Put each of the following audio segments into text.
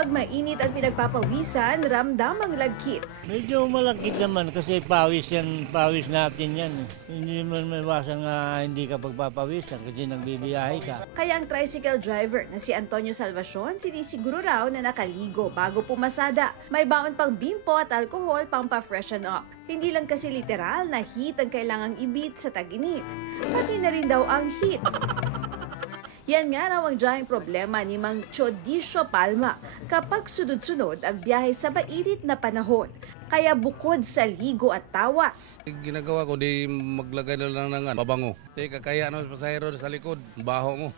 Pag mainit at pinagpapawisan, ramdam ang lagkit. Medyo malagkit naman kasi pawis natin yan. Hindi mo maiwasan nga hindi ka pagpapawisan kasi nagbibiyahe ka. Kaya ang tricycle driver na si Antonio Salvacion sinisiguro raw na nakaligo bago pumasada. May baon pang bimpo at alcohol pang pa-freshen up. Hindi lang kasi literal na heat ang kailangang ibit sa tag-init. Pati na rin daw ang heat. Yan nga raw ang diyahing problema ni Mang Chodicio Palma kapag sunod-sunod ang biyahe sa mainit na panahon. Kaya bukod sa ligo at tawas, ginagawa ko, di maglagay na lang ng pabango. Kaya sa pasahero sa likod, baho mo.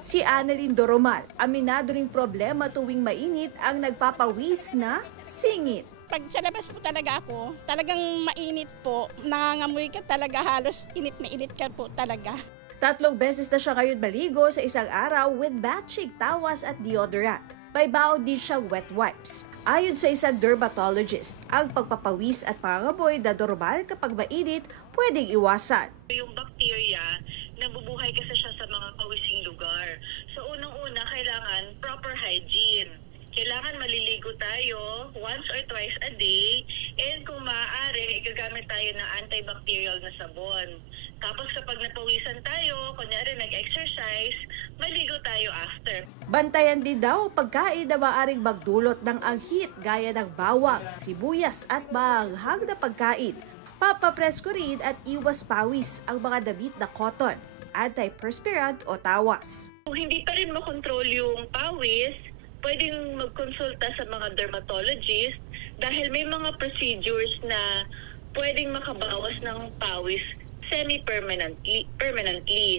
Si Annalyn Doromal, aminado ring problema tuwing mainit ang nagpapawis na singit. Pag sa labas po talaga ako, talagang mainit po. Nangangamoy ka talaga, halos init na init ka po talaga. 3 beses na siya ngayon maligo sa isang araw with batching, tawas at deodorant. May baon din siyang wet wipes. Ayon sa isang dermatologist, ang pagpapawis at pangangamoy na normal kapag mainit pwedeng iwasan. Yung bacteria, nabubuhay kasi siya sa mga pawising lugar. So unang-una, kailangan proper hygiene. Kailangan maliligo tayo once or twice a day, and kung maaari, gagamit tayo ng antibacterial na sabon. Tapos kapag napawisan tayo, kunyari nag-exercise, maligo tayo after. Bantayan din daw pagkain na maaaring magdulot ng anghit gaya ng bawang, sibuyas at maanghang na pagkain. Papapresko rin at iwas pawis ang mga damit na cotton, antiperspirant o tawas. Kung hindi pa rin makontrol yung pawis, pwedeng magkonsulta sa mga dermatologist dahil may mga procedures na pwedeng makabawas ng pawis semi-permanently.